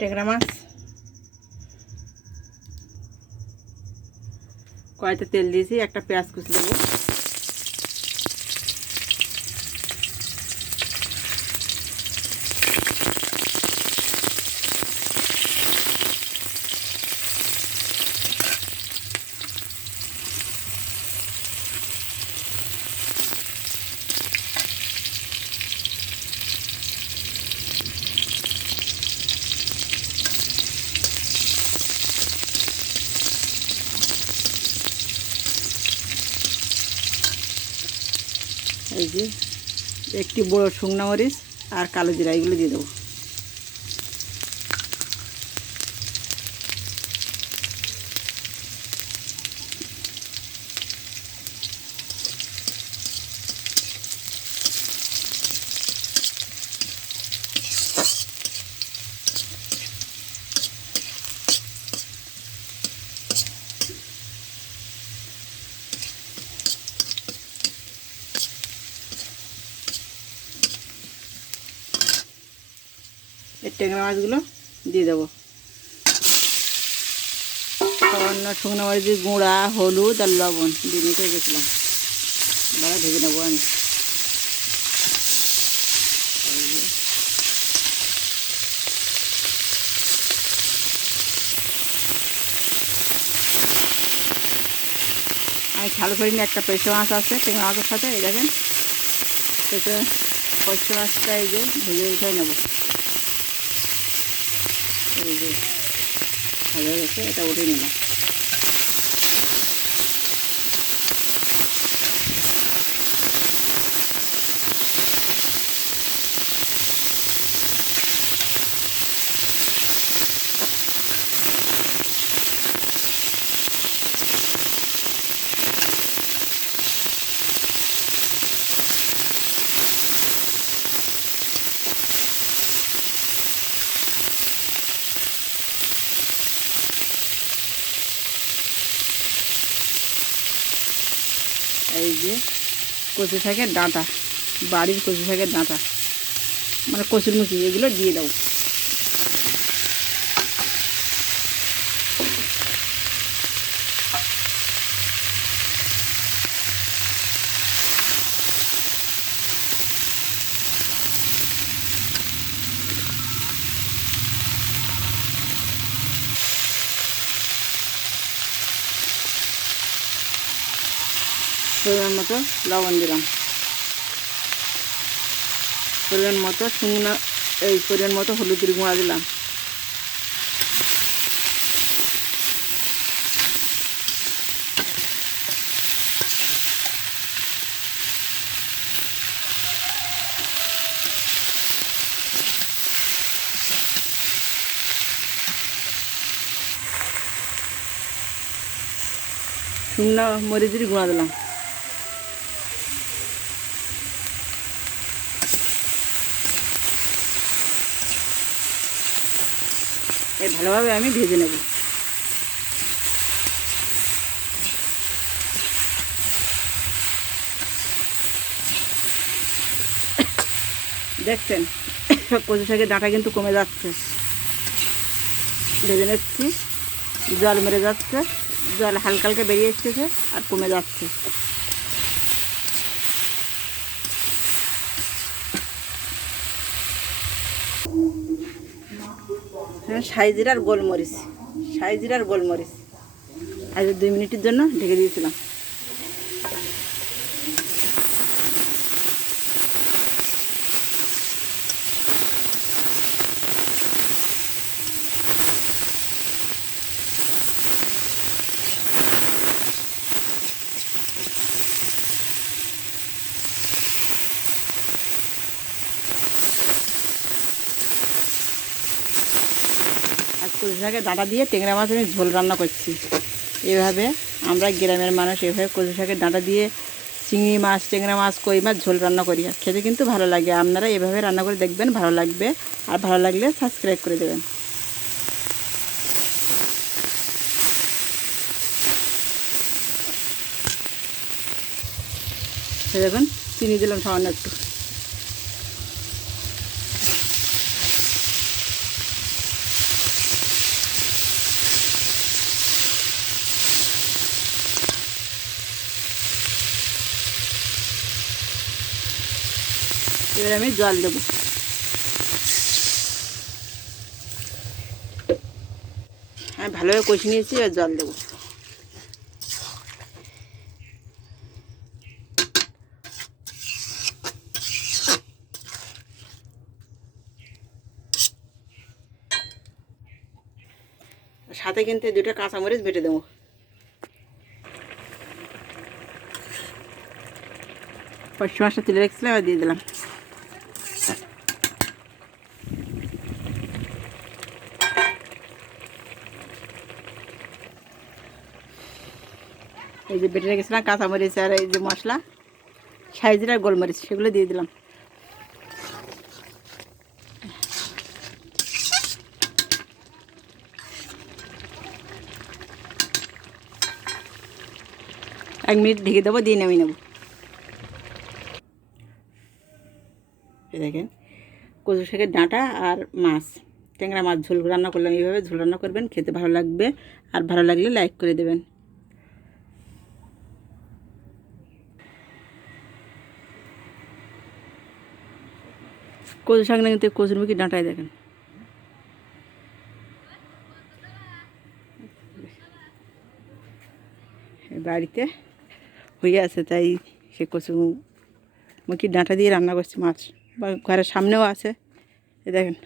ট্যাংরা মাছ কড়াইতে তেল দিয়েছি, একটা পেঁয়াজ কুচি দেবো। এই যে একটি বড় শুকনো মরিচ আর কালো জিরা এগুলো দিয়ে দেবো। এই ট্যাংরা মাছগুলো দিয়ে দেবো। সামান্য শুকনো মরিচের গুঁড়া, হলুদ আর লবণ দিয়ে নিতে গেছিলাম, এবারে ভেজে নেবো আমি। আমি ঝাল করিনি, একটা পেঁচো মাছ আছে ট্যাংরা মাছের সাথে, এই দেখেন পেঁচো মাছটা এই যে ভেজে উঠে নেবো। এই যে ভাজা গেছে, এটা উঠে নিলাম। এই যে কচু শাকের ডাঁটা, বাড়ির কচু শাকের ডাঁটা মানে কচুরমুখী, এগুলো দিয়ে দাও। পরিমাণ মতো লবণ দিলাম, পরিমাণ মতো শুকনো, এই পরিমাণ মতো হলুদের গুঁড়া দিলাম। শুকনো মরিচের গুঁড়া দিলাম। এই ভালোভাবে আমি ভেজে নেব। দেখছেন কচু শাকের ডাঁটা কিন্তু কমে যাচ্ছে, ভেজে নিচ্ছি, জল মেরে যাচ্ছে, জল হালকা হালকা বেরিয়ে এসতেছে আর কমে যাচ্ছে। সাইজিরা আর গোলমরিচ, সাইজিরা আর গোলমরিচ আজ 2 মিনিটের জন্য ঢেকে দিয়েছিলাম। আর কচু শাকের ডাঁটা দিয়ে ট্যাংরা মাছ আমি ঝোল রান্না করছি। এভাবে আমরা গ্রামের মানুষ এভাবে কচু শাকের ডাঁটা দিয়ে চিংড়ি মাছ, ট্যাংরা মাছ, কই মাছ ঝোল রান্না করি, খেতে কিন্তু ভালো লাগে। আপনারা এভাবে রান্না করে দেখবেন, ভালো লাগবে। আর ভালো লাগলে সাবস্ক্রাইব করে দেবেন। দেখুন চিনি দিলাম সামান্য একটু। এবার আমি জল দেবো। আমি ভালোভাবে কষে নিয়েছি, এবার জল দেবো। সাথে কিন্তু 2টা কাঁচামরিচ বেটে দেবো। পরিষ্কার মাছটা তুলে রেখেছিলাম, এবার দিয়ে দিলাম। এই যে বেটে রেখেছিলাম কাঁচামরিচ আর এই যে মশলা সাইজিরা আর গোলমরিচ, সেগুলো দিয়ে দিলাম। এক মিনিট ঢেকে দেবো, দিয়ে নামিয়ে নেবো। এই দেখেন কচু শাকের ডাঁটা আর মাছ, ট্যাংরা মাছ ঝোল রান্না করলাম। এইভাবে ঝোল রান্না করবেন, খেতে ভালো লাগবে। আর ভালো লাগলে লাইক করে দেবেন। কচু শাক না কিন্তু কচুর মুখী ডাঁটায় দেখেন। বাড়িতে হয়ে আছে, তাই সে কচু মুখী ডাঁটা দিয়ে রান্না করছি মাছ, বা ঘরের সামনেও আছে। এ দেখেন।